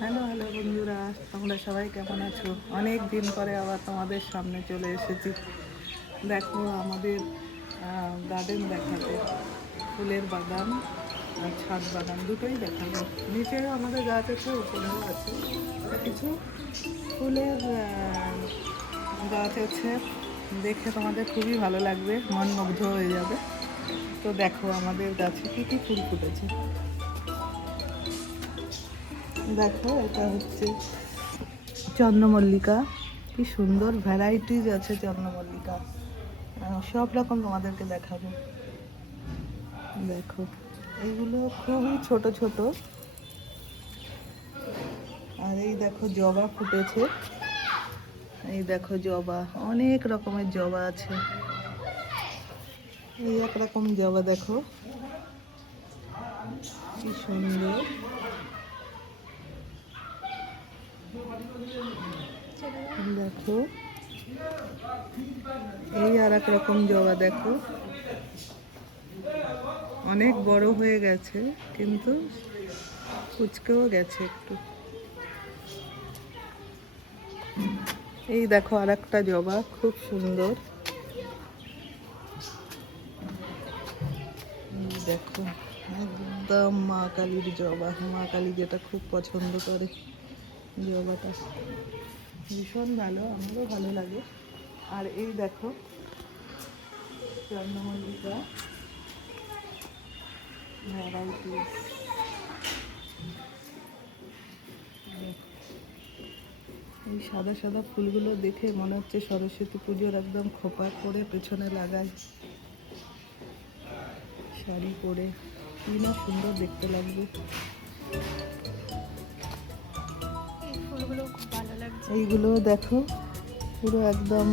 Hello hello বন্ধুরা, তোমরা সবাই কেমন আছো? অনেক দিন পরে আবার তোমাদের সামনে চলে এসেছি। দেখো আমাদের গার্ডেন দেখাতে, ফুলের বাগান আর ছাদ বাগান দুটোই দেখাবো। নিচেও আমাদের গাছ আছে, উপরেও আছে। তা কিছু ফুলের গাছ আছে, দেখে তোমাদের খুবই ভালো লাগবে, মন মুগ্ধ হয়ে যাবে। তো দেখো আমাদের গাছে কী কী ফুল ফুটেছে। দেখো এটা হচ্ছে চন্দ্রমল্লিকা, কি সুন্দর ভ্যারাইটিস আছে চন্দ্রমল্লিকা। সব রকম তোমাদেরকে দেখাবো। দেখো এইগুলো খুবই ছোট ছোট। আর এই দেখো জবা ফুটেছে, এই দেখো জবা, অনেক রকমের জবা আছে। এই একরকম জবা দেখো কি সুন্দর। দেখো এই আর এক রকম জবা দেখো, অনেক বড় হয়ে গেছে কিন্তু কুচকেও গেছে একটু। এই দেখো আর একটা জবা, খুব সুন্দর। এই দেখো একদম মা কালীর জবা, মা কালী যেটা খুব পছন্দ করে জবাটা, ভীষণ ভালো, আমারও ভালো লাগে। আর এই দেখো চন্দ্রমল্লিকা ভ্যারাইটিস। এই সাদা সাদা ফুলগুলো দেখে মনে হচ্ছে সরস্বতী পুজোর একদম খোপা করে পেছনে লাগাই, শাড়ি পরে কি না সুন্দর দেখতে লাগবে। এইগুলো দেখো পুরো একদম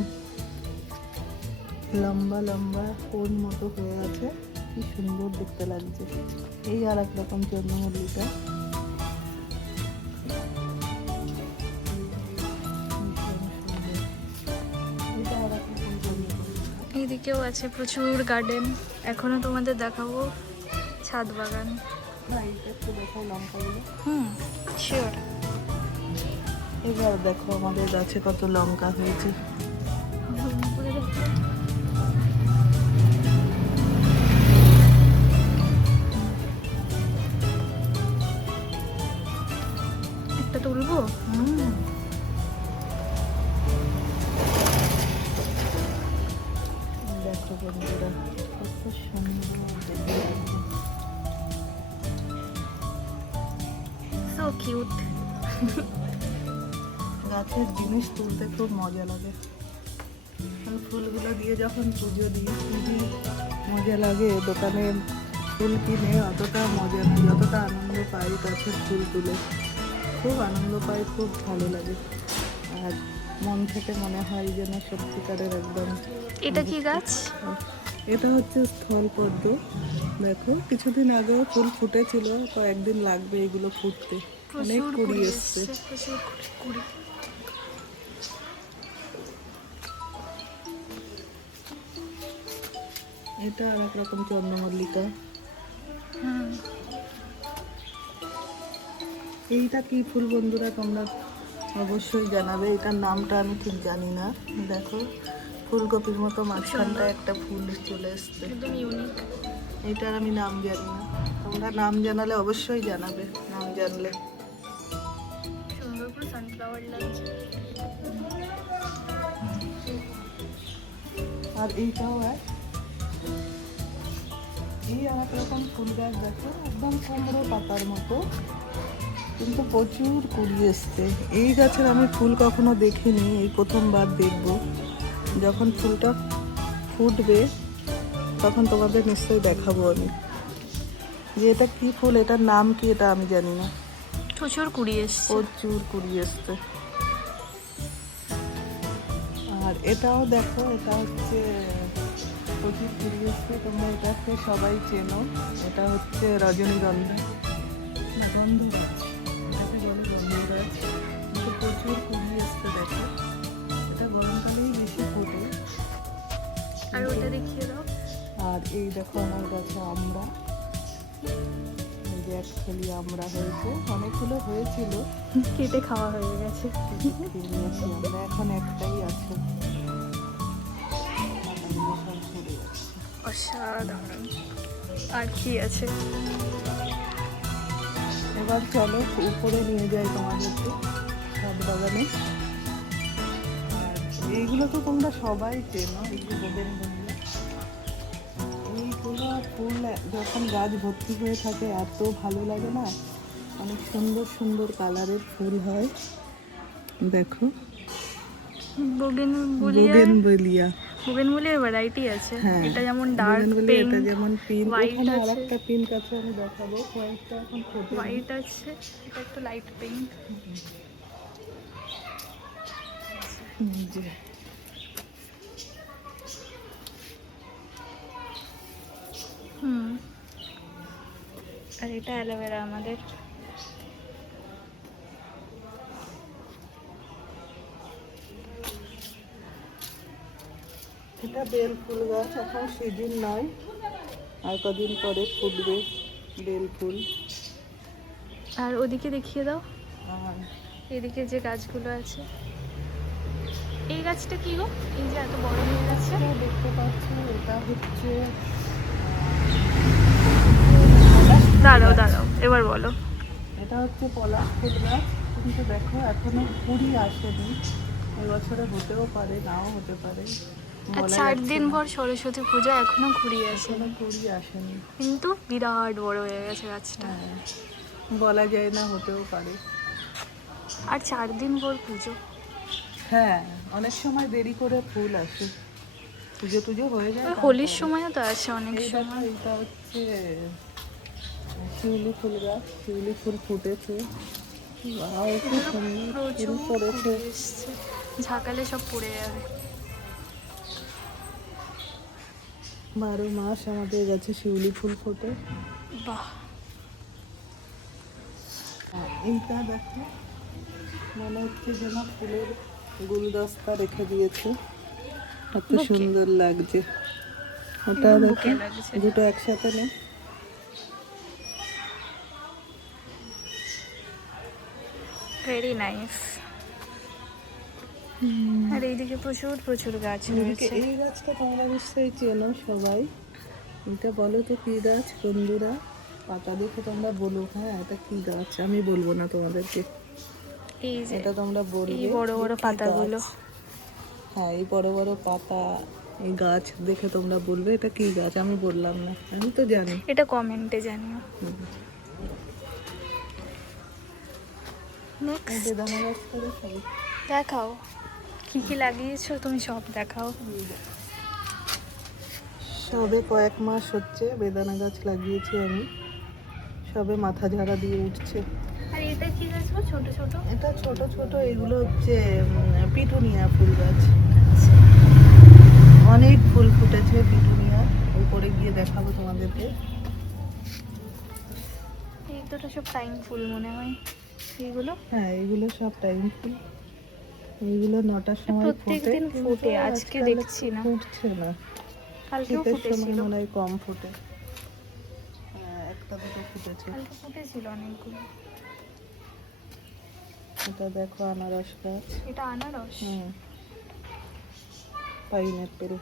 লম্বা লম্বা কোন মতো হয়ে আছে, কি সুন্দর দেখতে লাগছে। এই আর এক রকম চন্দ্রমল্লিকা, এদিকেও আছে প্রচুর গার্ডেন, এখনো তোমাদের দেখাবো ছাদ বাগান। একটু দেখো লঙ্কাগুলো। শিওর। এবার দেখো আমাদের গাছে কত লঙ্কা হয়েছে। একটা তুলবো। দেখো বন্ধুরা কত সুন্দর দেখতে লাগছে। So cute. গাছের জিনিস তুলতে খুব মজা লাগে। ফুলগুলো দিয়ে যখন পুজো দিই খুবই মজা লাগে। দোকানে ফুল কিনে অতটা মজা নেই, যতটা আনন্দ পাই গাছের ফুল তুলে। খুব আনন্দ পাই, খুব ভালো লাগে। আর মন থেকে মনে হয় যেন সত্যিকারের একদম। এটা কি গাছ? এটা হচ্ছে স্থলপদ্ম। দেখো কিছুদিন আগেও ফুল ফুটেছিল, কয়েকদিন লাগবে এগুলো ফুটতে, অনেক প্রচুর কুড়ি কুড়ি এসছে। এসছে, প্রচুর কুড়ি। এটা আর এক রকম চন্দ্রমল্লিকা। এইটা কি ফুল বন্ধুরা তোমরা অবশ্যই জানাবে, এটার নামটা আমি ঠিক জানি না। দেখো ফুলকপির মতো মাঝখানটা একটা ফুল চলে এসছে, একদম ইউনিক। এইটার আমি নাম জানি না, তোমরা নাম জানালে অবশ্যই জানাবে, নাম জানলে। সুন্দর করে সানফ্লাওয়ার লাগছে। আর এইটাও এই আর এক রকম ফুল গাছ দেখো, একদম কুমড়ো পাতার মতো, কিন্তু প্রচুর কুড়ি এসছে। এই গাছের আমি ফুল কখনো দেখিনি, এই প্রথমবার দেখব। যখন ফুলটা ফুটবে তখন তোমাদের নিশ্চয়ই দেখাবো আমি যে এটা কি ফুল, এটার নাম কি, এটা আমি জানি না। প্রচুর কুড়ি এসছে। প্রচুর কুড়ি এসছে। আর এটাও দেখো, এটা হচ্ছে প্রচুর কুড়ি এসছে, তোমরা এটাকে সবাই চেনো। এটা হচ্ছে রজনীগন্ধা, গন্ধ গাছ, এটাকে বলে গন্ধ গাছ। কিন্তু প্রচুর কুড়ি এসছে দেখো, এটা গরমকালেই বেশি ফোটে। আর ওটা দেখিয়ে দাও। আর এই দেখো আমার গাছে আমরা, এই যে এক থলি আমরা হয়েছে, অনেকগুলো হয়েছিল, কেটে খাওয়া হয়ে গেছে। খেয়ে নিয়েছি আমরা, এখন একটাই আছে। পাতাগুলো সব ঝরে যাচ্ছে। অসাধারণ। আর কি আছে? এবার চলো উপরে নিয়ে যাই তোমাদেরকে, ছাদ বাগানে। আর এইগুলো তো তোমরা সবাই চেনো, এই যে বোগেনভেলিয়া। এইগুলো ফুল যখন গাছ ভর্তি হয়ে থাকে এত ভালো লাগে না, অনেক সুন্দর সুন্দর কালারের ফুল হয়। দেখো বোগেনভেলিয়া, বোগেনভেলিয়ার ভ্যারাইটি আছে। হ্যাঁ এটা যেমন ডার্ক বোগেনভেলিয়া, এটা পিঙ্ক, যেমন পিঙ্ক, হোয়াইট ওখানে আছে, আরেকটা পিঙ্ক আছে, আমি দেখাবো। হোয়াইটটা এখন ফোটে। হোয়াইট আছে, এটা একটু লাইট পিঙ্ক। যে আর এটা অ্যালোভেরা আমাদের। এটা বেল ফুল গাছ, এখন সিজন নয়, আর কদিন পরে ফুটবে বেল ফুল। আর ওদিকে দেখিয়ে দাও, আর এদিকে যে গাছগুলো আছে। এই গাছটা কি গো? এই যে এত বড় হয়ে গেছে। এটা দেখতে পাচ্ছ, এটা হচ্ছে দাঁড়াও দাঁড়াও, এবার বলো। এটা হচ্ছে পলাশ ফুল গাছ, কিন্তু দেখো এখনো কুড়ি আসেনি, এবছরে হতেও পারে নাও হতে পারে, আর বলা 4 যাচ্ছে দিন না। পর সরস্বতী পূজা, এখনো ঘুরিয়ে আসে, এখনো কুড়ি আসেনি, কিন্তু বিরাট বড় হয়ে গেছে গাছটা। হ্যাঁ বলা যায় না, হতেও পারে। আর 4 দিন পর পুজো। হ্যাঁ অনেক সময় দেরি করে ফুল আসে, পুজো টুজো হয়ে যায় ওই তারপরে। হোলির সময়ও তো আসে অনেক এই দেখো, সময়। এটা হচ্ছে শিউলি ফুল গাছ, শিউলি ফুল ফুটেছে, বাহ, কি সুন্দর প্রচুর ফুল পড়েছে। কুড়ি এসছে, ঝাঁকালে সব পড়ে যাবে। 12 মাস আমাদের গাছে শিউলি ফুল ফোটে। বাহ, আর এইটা দেখো, মনে হচ্ছে যেন ফুলের গুলদস্তা রেখে দিয়েছে, কত বুকে। সুন্দর লাগছে। ওটা একদম দেখো, বুকে লাগছে। দুটো একসাথে নেই। Very nice. আর এইদিকে প্রচুর প্রচুর গাছ এদিকে রয়েছে। এই গাছটা তোমরা নিশ্চয়ই চেনো সবাই, এটা বলো তো কি গাছ বন্ধুরা, পাতা দেখে তোমরা বলো, হ্যাঁ এটা কি গাছ, আমি বলবো না তোমাদেরকে, এই যে এটা তোমরা বলবে এই বড় বড় যে কি পাতাগুলো। গাছ। হ্যাঁ এই বড় বড় পাতা, এই গাছ দেখে তোমরা বলবে এটা কি গাছ, আমি বললাম না, আমি তো জানি। এটা কমেন্টে জানিও। হুম। এই নেক্সট বেদানা গাছ করে সব দেখাও, কি কি লাগিয়েছো তুমি, সব দেখাও। সবে কয়েক মাস হচ্ছে বেদানা গাছ লাগিয়েছি আমি, সবে মাথা ঝাড়া দিয়ে উঠছে। আর এটা কি গাছ গো, ছোট ছোট? এটা ছোট ছোট, এগুলো হচ্ছে পিটুনিয়া ফুল গাছ, অনেক ফুল ফুটেছে পিটুনিয়া, উপরে গিয়ে দেখাবো তোমাদেরকে। এই দুটো সব টাইম ফুল মনে হয় এইগুলো। হ্যাঁ এগুলো সব টাইম ফুল, এইগুলো 9টার সময় ফোটে, প্রত্যেকদিন কিন্তু ফোটে, আজকে আজকাল দেখছি একটু না। ফুটছে না, কালকেও শীতের সময় ফুটেছিল, মনে হয় কম ফোটে। হ্যাঁ একটা দুটো ফুটেছে। কালকে ফুটেছিল অনেকগুলো। এটা দেখো আনারস গাছ, এটা আনারস। পাইনঅ্যাপেল।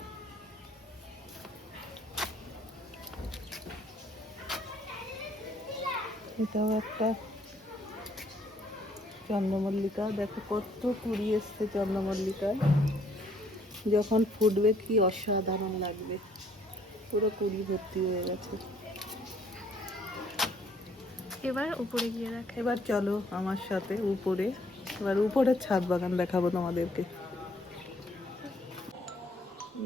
এটাও একটা চন্দ্রমল্লিকা, দেখো কত কুড়ি এসছে চন্দ্রমল্লিকায়, যখন ফুটবে কি অসাধারণ লাগবে, পুরো কুড়ি ভর্তি হয়ে গেছে। এবার উপরে গিয়ে দেখ। এবার চলো আমার সাথে উপরে, এবার উপরের ছাদ বাগান দেখাবো তোমাদেরকে।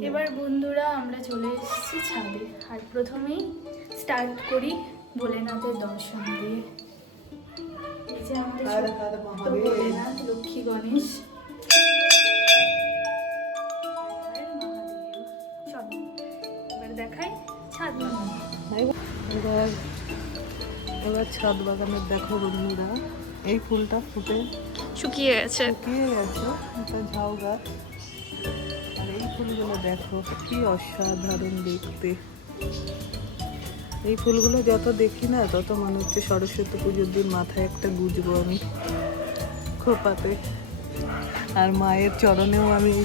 এবার বন্ধুরা আমরা চলে এসেছি ছাদে, আর প্রথমেই স্টার্ট করি ভোলেনাথের দর্শন দিয়ে। এই যে আমাদের হর হর ছোট্ট মহাদেব। ভোলেনাথ, লক্ষ্মী গণেশ। চলো এবার দেখাই ছাদ বাগান। এবার এবার ছাদ বাগানের দেখো বন্ধুরা, এই ফুলটা ফুটে শুকিয়ে গেছে। শুকিয়ে গেছে, এটা ঝাউ গাছ, আর এই ফুলগুলো দেখো কি অসাধারণ দেখতে, এই ফুলগুলো যত দেখি না তত মনে হচ্ছে সরস্বতী পুজোর দিন মাথায় একটা গুজবো আমি খোপাতে। আর মায়ের চরণেও আমি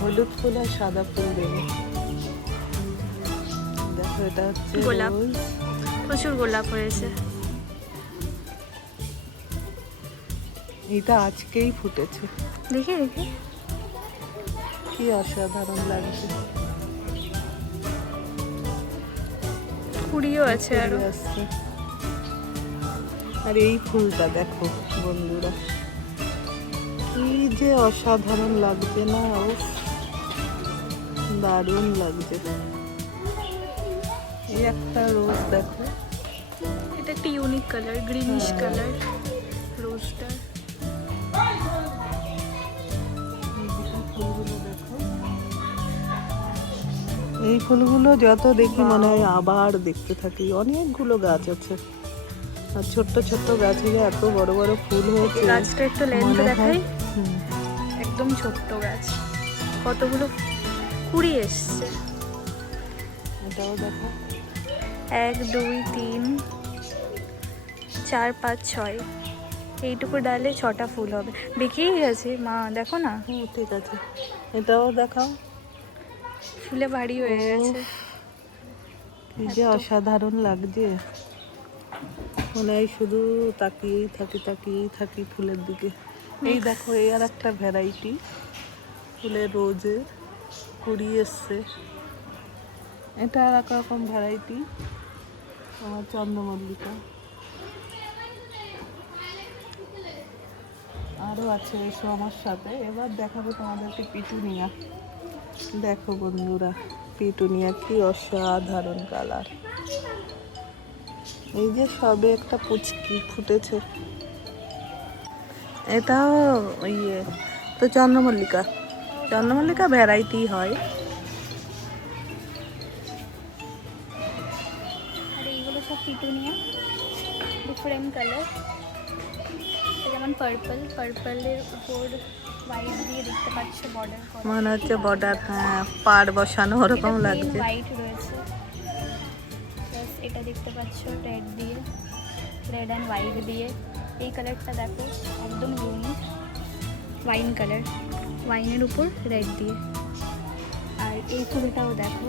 হলুদ ফুল আর সাদা ফুল দেবো। দেখো এটা হচ্ছে গোলাপ। রোজ। প্রচুর গোলাপ হয়েছে। এটা আজকেই ফুটেছে, দেখি দেখি। কি অসাধারণ লাগছে। কুড়িও আছে আরো। ফুল আসছে। আর এই ফুলটা দেখো বন্ধুরা, কি যে অসাধারণ লাগছে না, উফ দারুণ লাগছে। এই একটা রোজ দেখো, এটা একটা ইউনিক কালার, গ্রিনিশ হ্যাঁ। কালার রোজটা। ফুলগুলো দেখো, এই ফুলগুলো যত দেখি মনে হয় আবার দেখতে থাকি। অনেকগুলো গাছ আছে, আর ছোট্ট ছোট্ট গাছে যে এত বড় বড় ফুল হয়েছে। গাছটা একটু লেন্থ মনে হয়- দেখাই। হুম। একদম ছোট্ট গাছ, কতগুলো কুড়ি এসছে। এটাও দেখো, 1 2 3 4 5 6, এইটুকু ডালে 6টা ফুল হবে। বেঁকেই গেছে মা, দেখো না, হুম ঠিক আছে। এটাও দেখাও, ফুলে ভারী হয়ে গেছে। কি যে অসাধারণ লাগছে। মনে হয় শুধু তাকিয়েই থাকি ফুলের দিকে। এই দেখো, এই আর একটা ভ্যারাইটি ফুলের রোজের কুড়ি এসছে। এটা আর এক রকম ভ্যারাইটি, আমার চন্দ্রমল্লিকা। আরও আছে, এসো আমার সাথে। এবার দেখাবো তোমাদেরকে পিটুনিয়া। দেখো বন্ধুরা, পিটুনিয়া কি অসাধারণ কালার। এই যে সবে একটা পুচকি ফুটেছে। এটাও ইয়ে তো চন্দ্রমল্লিকা ভ্যারাইটি হয়। আর এইগুলো সব পিটুনিয়া, ডিফারেন্ট কালার। যেমন পার্পলের উপর হোয়াইট দিয়ে দেখতে পাচ্ছ বর্ডার করা। মনে হচ্ছে বর্ডার, হ্যাঁ পাড় বসানো ওরকম লাগছে। হোয়াইট রয়েছে, প্লাস এটা দেখতে পাচ্ছ রেড দিয়ে, রেড অ্যান্ড হোয়াইট দিয়ে। এই কালারটা দেখো, একদম ইউনিক ওয়াইন কালার, ওয়াইনের উপর রেড দিয়ে। আর এই ফুলটাও দেখো,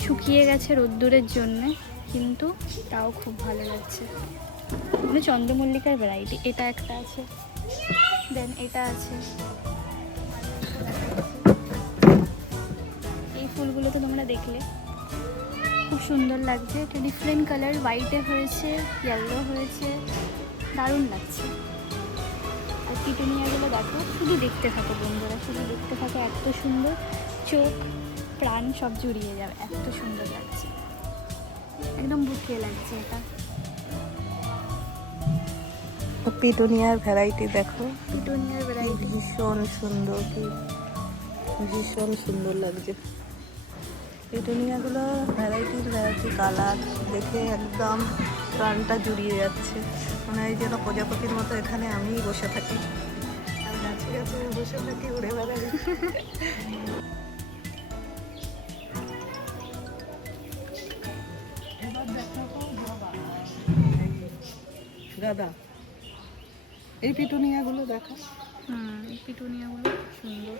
শুকিয়ে গেছে রোদ্দুরের জন্যে, কিন্তু তাও খুব ভালো লাগছে। মানে চন্দ্রমল্লিকার ভ্যারাইটি। এটা একটা আছে, দেন এটা আছে। এই ফুলগুলো তো তোমরা দেখলে, খুব সুন্দর লাগছে। এটা ডিফারেন্ট কালার, হোয়াইটে হয়েছে, ইয়েলো হয়েছে, দারুণ লাগছে। আর পিটুনিয়াগুলো দেখো, শুধু দেখতে থাকো বন্ধুরা, শুধু দেখতে থাকো। এত সুন্দর, চোখ প্রাণ সব জুড়িয়ে যাবে, এত সুন্দর লাগছে, একদম বুকে লাগছে এটা। পিটুনিয়ার ভ্যারাইটি দেখো, পিটুনিয়ার ভ্যারাইটি ভীষণ সুন্দর, কি ভীষণ সুন্দর লাগছে। পিটুনিয়াগুলো ভ্যারাইটি কালার দেখে একদম প্রাণটা জুড়িয়ে যাচ্ছে। মনে হয় যেন প্রজাপতির মতো এখানে আমিই বসে থাকি, আর গাছে গাছে বসে থাকি, উড়ে বেড়াই। এবার দেখাবো গাঁদা। এই পিটুনিয়াগুলো দেখো, এই পিটুনিয়াগুলো খুব সুন্দর।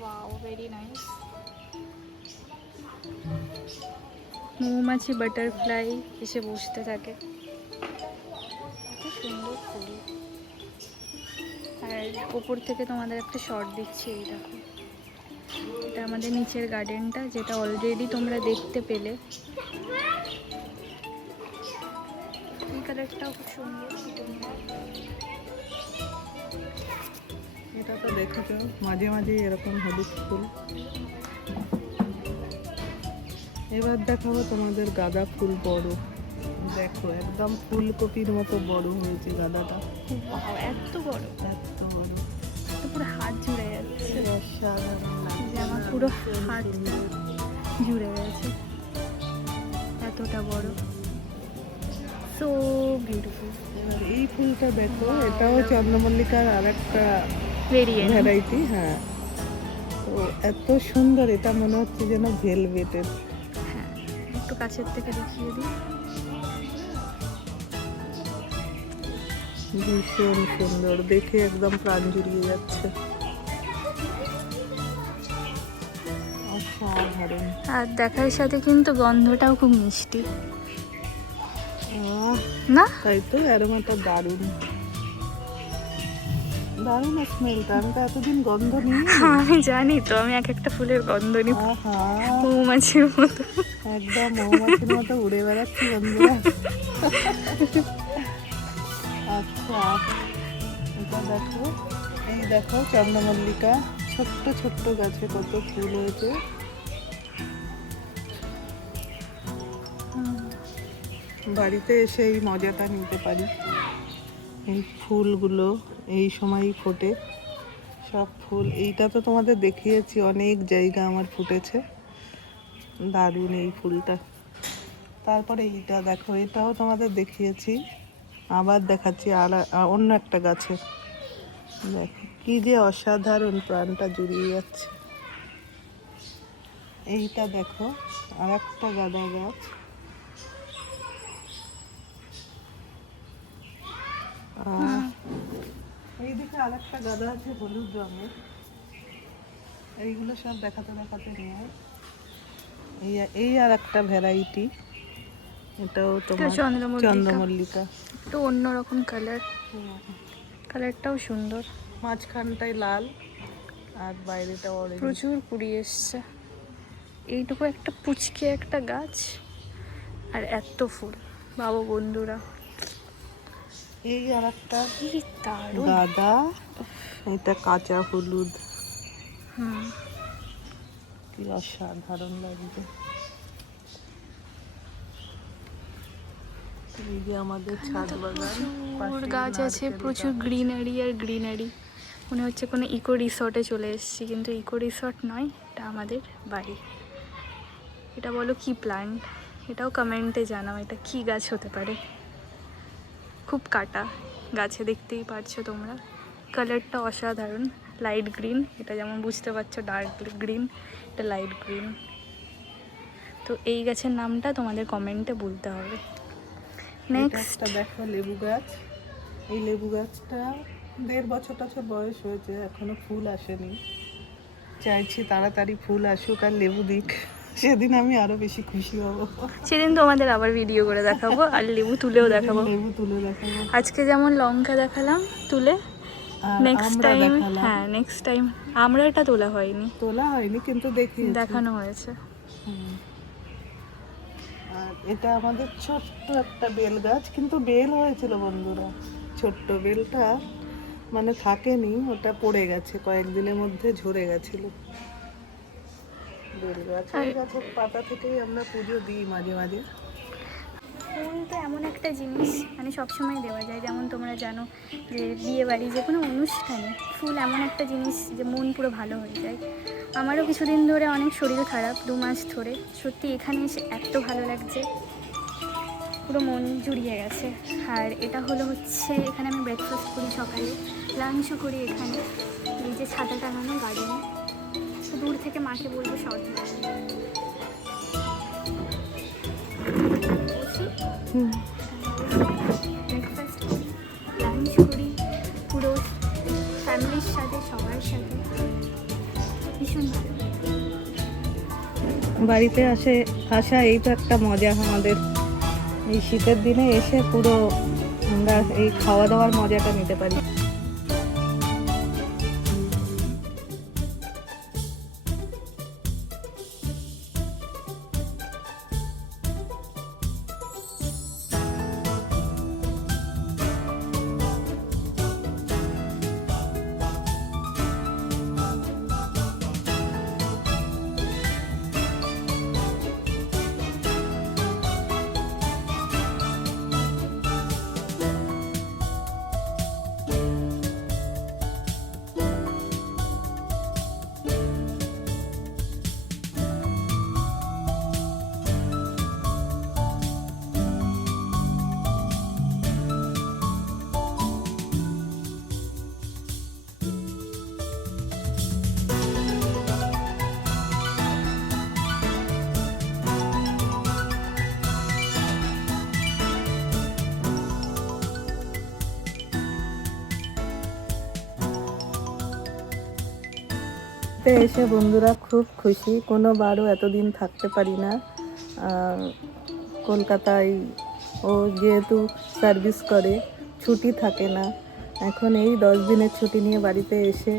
Wow, very nice. মৌমাছি বাটারফ্লাই এসে বসতে থাকে, কত সুন্দর ফুল। আর ওপর থেকে তোমাদের একটা শট দিচ্ছি, এই দেখো, এটা আমাদের নিচের গার্ডেনটা, যেটা অলরেডি তোমরা দেখতে পেলে। এই কালারটাও খুব সুন্দর। এটা তো দেখেছো মাঝে মাঝে এরকম হলুদ ফুল। এবার দেখাবো তোমাদের গাঁদা ফুল বড়। দেখো একদম ফুলকপির মতো বড় হয়েছে গাঁদাটা, Wow, এত বড়, এত বড়, তো পুরো হাত জুড়ে যাচ্ছে। অসাধারণ লাগছে। যে আমার পুরো হাতটা জুড়ে গেছে, এতটা বড়, সো বিউটিফুল। এবার এই ফুলটা দেখো, এটাও চন্দ্রমল্লিকার আর একটা ভেরিয়েন্ট। ভ্যারাইটি। হ্যাঁ, তো এত সুন্দর, এটা মনে হচ্ছে যেন ভেলভেটের। হ্যাঁ, কাছের থেকে দেখিয়ে দিই। ভীষণ সুন্দর, দেখে একদম প্রাণ জুড়িয়ে যাচ্ছে, অসাধারণ। আর দেখার সাথে কিন্তু গন্ধটাও খুব মিষ্টি, আহ, না? তাই তো, অ্যারোমাটা দারুণ, দারুণ স্মেলটা। আমি তো এতদিন গন্ধ নিই। আমি জানি তো, আমি এক একটা ফুলের গন্ধ নিই আহা, মৌমাছির মতো। একদম মৌমাছির মতো উড়ে বেড়াচ্ছি বন্ধুরা। আচ্ছা, এটা দেখো, এই দেখো চন্দ্রমল্লিকা, ছোট্ট ছোট্ট গাছে কত ফুল হয়েছে। বাড়িতে এসে এই মজাটা নিতে পারি। এই ফুলগুলো এই সময়ই ফোটে, সব ফুল। এইটা তো তোমাদের দেখিয়েছি, অনেক জায়গা আমার ফুটেছে, দারুণ এই ফুলটা। তারপরে এইটা দেখো, এটাও তোমাদের দেখিয়েছি, আবার দেখাচ্ছি আর অন্য একটা গাছে। দেখো কি যে অসাধারণ, প্রাণটা জুড়িয়ে যাচ্ছে। এইটা দেখো, আর একটা গাঁদা গাছ। এইদিকে আর একটা গাঁদা আছে হলুদ রঙের। এইগুলো সব দেখাতে দেখাতে নিয়ে এই আর একটা ভ্যারাইটি, এটাও তোমার চন্দ্রমল্লিকা, একটু অন্যরকম কালার, কালারটাও সুন্দর। মাঝখানটায় লাল আর বাইরেটা অরেঞ্জ। প্রচুর কুড়ি এসছে। এইটুকু একটা পুচকে একটা গাছ আর এত ফুল, বাবা বন্ধুরা। এই আর একটা কি দারুণ গাঁদা, এটা কাঁচা হলুদ, কি অসাধারণ লাগছে। এই যে আমাদের ছাদ বাগান, প্রচুর গাছ আছে, প্রচুর গ্রিনারি আর গ্রিনারি। মনে হচ্ছে কোনো ইকো রিসর্টে চলে এসেছি, কিন্তু ইকো রিসর্ট নয়, এটা আমাদের বাড়ি। এটা বলো কি প্ল্যান্ট, এটাও কমেন্টে জানাও এটা কি গাছ হতে পারে। খুব কাটা গাছে, দেখতেই পারছো তোমরা, কালারটা অসাধারণ, লাইট গ্রিন। এটা যেমন বুঝতে পারছো ডার্ক গ্রিন, এটা লাইট গ্রিন। তো এই গাছের নামটা তোমাদের কমেন্টে বলতে হবে। নেক্সট দেখো লেবু গাছ। এই লেবু গাছটা 1.5 বছর বয়স হয়েছে, এখনো ফুল আসেনি। চাইছি তাড়াতাড়ি ফুল আসুক আর লেবু দিক, সেদিন আমি আরো বেশি খুশি হব। সেদিন তোমাদের আবার ভিডিও করে দেখাবো আর লেবু তুলেও দেখাবো। লেবু তুলে দেখাবো। আজকে যেমন লঙ্কা দেখালাম তুলে, নেক্সট টাইম, হ্যাঁ নেক্সট টাইম আমরা এটা তোলা হয়নি, কিন্তু দেখানো হয়েছে। আর এটা আমাদের ছোট্ট একটা বেল গাছ, কিন্তু বেল হয়েছিল বন্ধুরা, ছোট্ট বেলটা মানে থাকেনি, ওটা পড়ে গেছে, কয়েকদিনের মধ্যে ঝরে গেছিল বেল গাছ। এই গাছের পাতা থেকেই আমরা পুজো দিই মাঝে মাঝে। ফুল তো এমন একটা জিনিস মানে সবসময় দেওয়া যায়, যেমন তোমরা জানো যে বিয়ে বাড়ি যে কোনো অনুষ্ঠানে ফুল এমন একটা জিনিস যে মন পুরো ভালো হয়ে যায়। আমারও কিছুদিন ধরে অনেক শরীর খারাপ, 2 মাস ধরে, সত্যি এখানে এসে এত ভালো লাগছে, পুরো মন জুড়িয়ে গেছে। আর এটা হচ্ছে এখানে আমি ব্রেকফাস্ট করি, সকালে লাঞ্চও করি এখানে। এই যে ছাতা টাঙানো গার্ডেনে, দূর থেকে মাকে বলবো সব ব্রেকফাস্ট করি, লাঞ্চ করি, পুরো ফ্যামিলির সাথে, সবার সাথে, ভীষণ ভালো। বাড়িতে আসা এই তো একটা মজা আমাদের, এই শীতের দিনে এসে পুরো আমরা এই খাওয়া দাওয়ার মজাটা নিতে পারি। ঘুরতে এসে বন্ধুরা খুব খুশি। কোনোবারও এতদিন থাকতে পারি না। কলকাতায় ও যেহেতু সার্ভিস করে, ছুটি থাকে না। এখন এই 10 দিনের ছুটি নিয়ে বাড়িতে এসে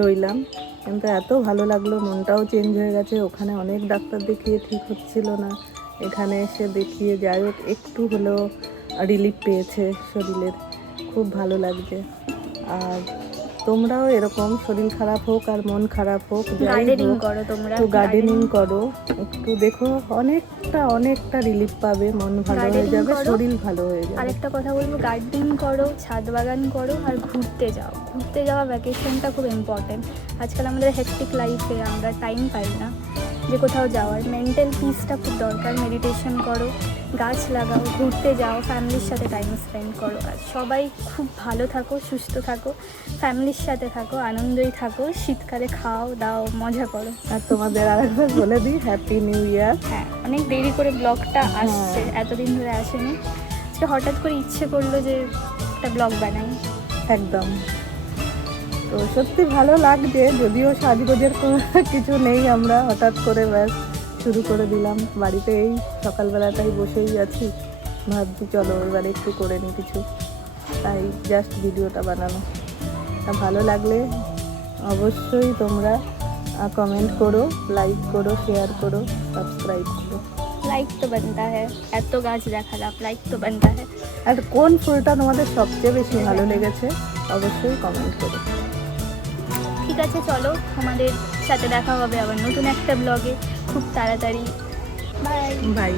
রইলাম, কিন্তু এত ভালো লাগলো, মনটাও চেঞ্জ হয়ে গেছে। ওখানে অনেক ডাক্তার দেখিয়ে ঠিক হচ্ছিল না, এখানে এসে দেখিয়ে যাই হোক একটু হলেও রিলিফ পেয়েছে শরীরের, খুব ভালো লাগছে। আর তোমরাও এরকম শরীর খারাপ হোক আর মন খারাপ হোক, যাই গার্ডেনিং হোক, করো তোমরা, একটু গার্ডেনিং করো, একটু দেখো, অনেকটা রিলিফ পাবে, মন ভালো হয়ে Gardening যাবে, করো। শরীর ভালো হয়ে যাবে। আরেকটা কথা বলবো, গার্ডেনিং করো, ছাদ বাগান করো, আর ঘুরতে যাও। ঘুরতে যাওয়া, ভ্যাকেশনটা খুব ইম্পর্টেন্ট। আজকাল আমাদের হেক্টিক লাইফে আমরা টাইম পাই না যে কোথাও যাওয়ার। মেন্টাল পিসটা খুব দরকার। মেডিটেশন করো, গাছ লাগাও, ঘুরতে যাও, ফ্যামিলির সাথে টাইম স্পেন্ড করো। আর সবাই খুব ভালো থাকো, সুস্থ থাকো, ফ্যামিলির সাথে থাকো, আনন্দই থাকো, শীতকালে খাও দাও, মজা করো। আর তোমাদের আরেকবার বলে দিই, হ্যাপি নিউ ইয়ার। হ্যাঁ, অনেক দেরি করে ব্লগটা আসছে, এতদিন ধরে আসেনি। আজকে হঠাৎ করে ইচ্ছে করলো যে একটা ব্লগ বানাই। একদম, তো সত্যি ভালো লাগছে, যদিও সাজগোজের কোনো কিছু নেই, আমরা হঠাৎ করে ব্যাস শুরু করে দিলাম। বাড়িতে এই সকালবেলাটাই বসেই আছি, ভাবছি চলো এবারে একটু করে নিই কিছু, তাই জাস্ট ভিডিওটা বানানো। তা ভালো লাগলে অবশ্যই তোমরা কমেন্ট করো, লাইক করো, শেয়ার করো, সাবস্ক্রাইব করো। লাইক তো বানতা হ্যাঁ, এত গাছ দেখালাম, লাইক তো বানতা হ্যাঁ। আর কোন ফুলটা তোমাদের সবচেয়ে বেশি ভালো লেগেছে অবশ্যই কমেন্ট করো। ঠিক আছে, চলো আমাদের সাথে দেখা হবে আবার নতুন একটা ব্লগে খুব তাড়াতাড়ি। বাই। বাই।